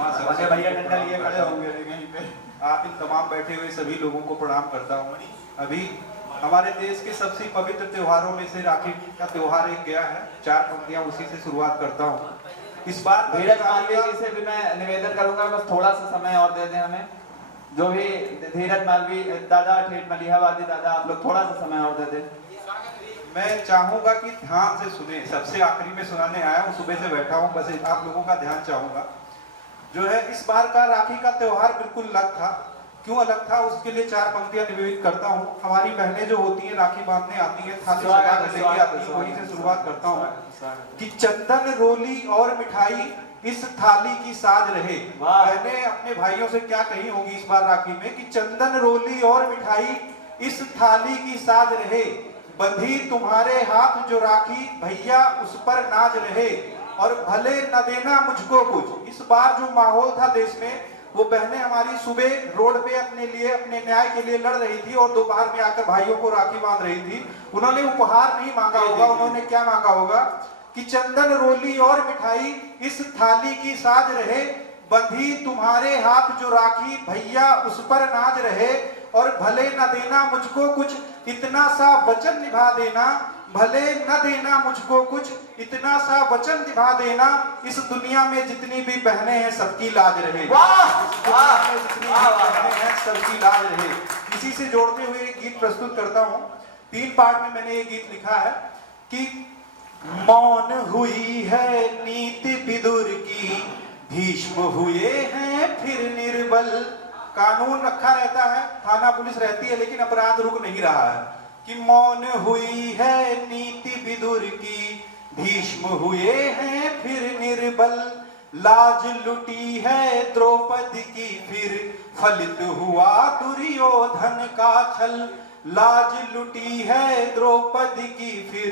भैया डंडा लिए खड़े होंगे कहीं पे। आप इन तमाम बैठे हुए सभी लोगों को प्रणाम करता हूँ। अभी हमारे देश के सबसे पवित्र त्योहारों में से राखी का त्योहार एक गया है। 4 पंक्तियां उसी से शुरुआत करता हूँ। इस बार धीरज मालवीय जी से भी मैं निवेदन करूंगा, बस थोड़ा सा समय और दे दें हमें। जो भी धीरज मालवीय दादा, ठेठ मलिहाबादी दादा, आप लोग थोड़ा सा समय और दे दें। मैं चाहूंगा कि ध्यान से सुने। सबसे आखिरी में सुनाने आया हूँ, सुबह से बैठा हूँ, बस आप लोगों का ध्यान चाहूंगा। जो है इस बार का राखी का त्योहार बिल्कुल अलग था। क्यों अलग था उसके लिए 4 पंक्तियां निवेदित करता हूँ। हमारी बहनें जो होती हैं राखी बांधने आती हैं, थाली सजा कर लेके आती हैं, वहीं से शुरुआत करता हूँ कि चंदन रोली और मिठाई इस थाली की साज रहे। बहनें अपने भाइयों से क्या कही होगी इस बार राखी में कि चंदन रोली और मिठाई इस थाली की साज रहे, बंधी तुम्हारे हाथ जो राखी भैया उस पर नाज रहे, और भले न देना मुझको कुछ। इस बार जो माहौल था देश में, वो बहनें हमारी सुबह रोड पे अपने लिए, अपने न्याय के लिए लड़ रही थी और दोपहर में आकर भाइयों को राखी बांध रही थी। उन्होंने उपहार नहीं मांगा होगा, उन्होंने क्या मांगा होगा कि चंदन रोली और मिठाई इस थाली की साज रहे, बंधी तुम्हारे हाथ जो राखी भैया उस पर नाज रहे, और भले न देना मुझको कुछ इतना सा वचन निभा देना, भले न देना मुझको कुछ इतना सा वचन निभा देना, इस दुनिया में जितनी भी बहनें हैं सबकी लाज रहे। सबकी लाज रहे। इसी से जोड़ते हुए एक गीत प्रस्तुत करता हूँ। 3 पार्ट में मैंने ये गीत लिखा है कि मौन हुई है नीति विदुर की, भीष्म हुए हैं फिर निर्बल। कानून रखा रहता है, थाना पुलिस रहती है, लेकिन अपराध रुक नहीं रहा है। कि मौन हुई है नीति विदुर की, भीष्म हुए हैं फिर निर्बल। लाज लुटी है द्रौपदी की फिर, फलित हुआ दुर्योधन का छल। लाज लुटी है द्रौपदी की फिर,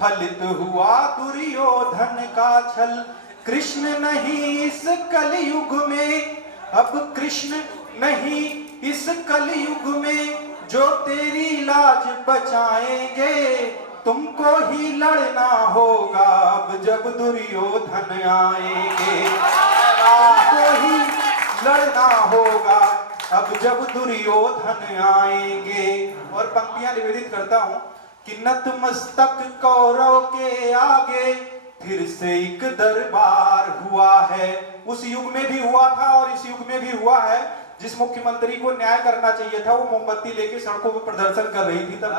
फलित हुआ दुर्योधन का छल। कृष्ण नहीं इस कलयुग में, अब कृष्ण नहीं इस कलयुग में, जो तेरी लाज बचाएंगे। तुमको ही लड़ना होगा अब जब दुर्योधन आएंगे। तुमको ही लड़ना होगा अब जब दुर्योधन आएंगे। और पंक्तियां निवेदित करता हूं कि नतमस्तक कौरव के आगे फिर से एक दरबार हुआ है। उस युग में भी हुआ था और इस युग में भी हुआ है। जिस मुख्यमंत्री को न्याय करना चाहिए था वो मोमबत्ती लेके सड़कों पर प्रदर्शन कर रही थी। तब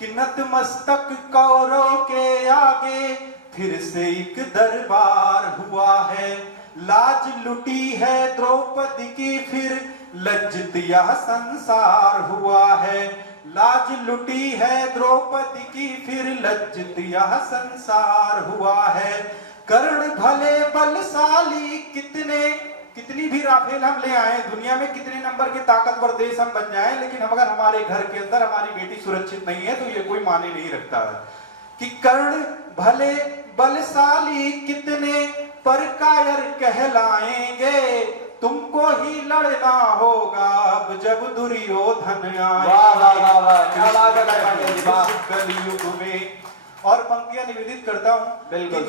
कि नतमस्तक कौरव के आगे फिर से एक दरबार हुआ है। लाज लुटी है द्रौपदी की फिर, लज्जित यह संसार हुआ है। लाज लुटी है द्रौपदी की फिर, लज्जित यह संसार हुआ है। कर्ण भले बलशाली कितनी भी राफेल हम ले आए, दुनिया में कितने नंबर के ताकतवर देश हम बन जाएं, लेकिन अगर हमारे घर के अंदर हमारी बेटी सुरक्षित नहीं है तो ये कोई माने नहीं रखता है। कि कर्ण भले बलशाली कितने, पर कायर कहलाएंगे। तुमको ही लड़ना होगा अब जब दुर्योधन आएंगे कलयुग में। और पंक्तियां निवेदित करता हूं।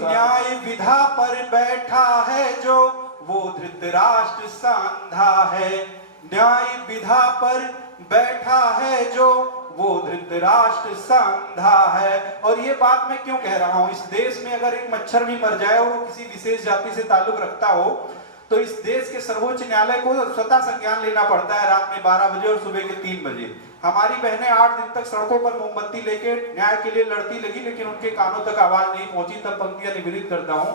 न्याय विधा पर बैठा है जो, वो धृतराष्ट्र सांधा है। न्याय विधा पर बैठा है जो, वो धृतराष्ट्र सांधा है। और ये बात मैं क्यों कह रहा हूं, इस देश में अगर एक मच्छर भी मर जाए और वो किसी विशेष जाति से ताल्लुक रखता हो तो इस देश के सर्वोच्च न्यायालय को स्वतः संज्ञान लेना पड़ता है रात में 12 बजे और सुबह के 3 बजे। हमारी बहनें 8 दिन तक सड़कों पर मोमबत्ती लेके न्याय के लिए लड़ती लगी, लेकिन उनके कानों तक आवाज नहीं पहुंची। तब पंक्तियां निवेदित करता हूं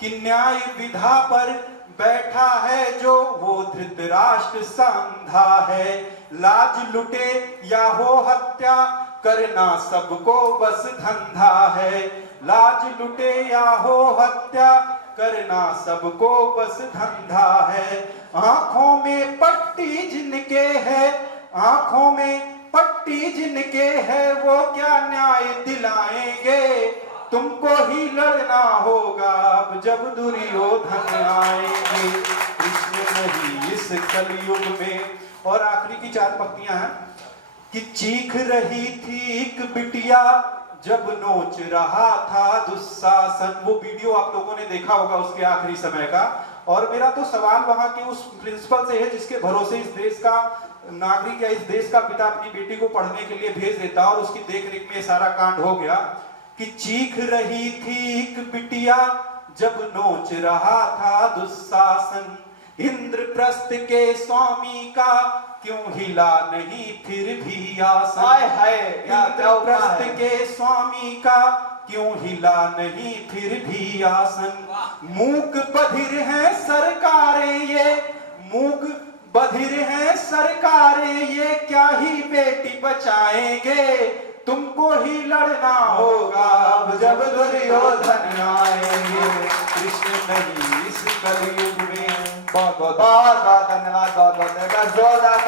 कि न्याय विधा पर बैठा है जो, वो धृतराष्ट्र सांधा है। लाज लुटे या हो हत्या, करना सबको बस धंधा है। लाज लुटे या हो हत्या, करना सबको बस धंधा है। आंखों में पट्टी जिनके है, आंखों में पट्टी जिनके है, वो क्या न्याय दिलाएंगे। तुमको ही लड़ना होगा अब जब दुर्योधन आएंगे। कृष्ण नहीं इस कलयुग में। और आखिरी की 4 पंक्तियां हैं कि चीख रही थी एक बिटिया, जब नोच रहा था दुशासन। वो वीडियो आप लोगों ने देखा होगा उसके आखिरी समय का। और मेरा तो सवाल वहां के उस प्रिंसिपल से है जिसके भरोसे इस देश का नागरिक या इस देश का पिता अपनी बेटी को पढ़ने के लिए भेज देता और उसकी देखरेख में सारा कांड हो गया कि चीख रही थी एक बिटिया जब नोच रहा था दुशासन। इंद्रप्रस्थ के स्वामी का क्यों हिला नहीं फिर भी आसन। हाय हाय, क्या इंद्रप्रस्थ है। के स्वामी का क्यों हिला नहीं फिर भी आसन। मूक बधिर हैं सरकारें ये, मूक बधिर हैं सरकारें ये, क्या ही बेटी बचाएंगे। तुमको ही लड़ना होगा अब जब दुर्योधन आएंगे। कृष्ण नहीं इस कलयुग में। बहुत बहुत धन्यवाद, बहुत बहुत जोरदार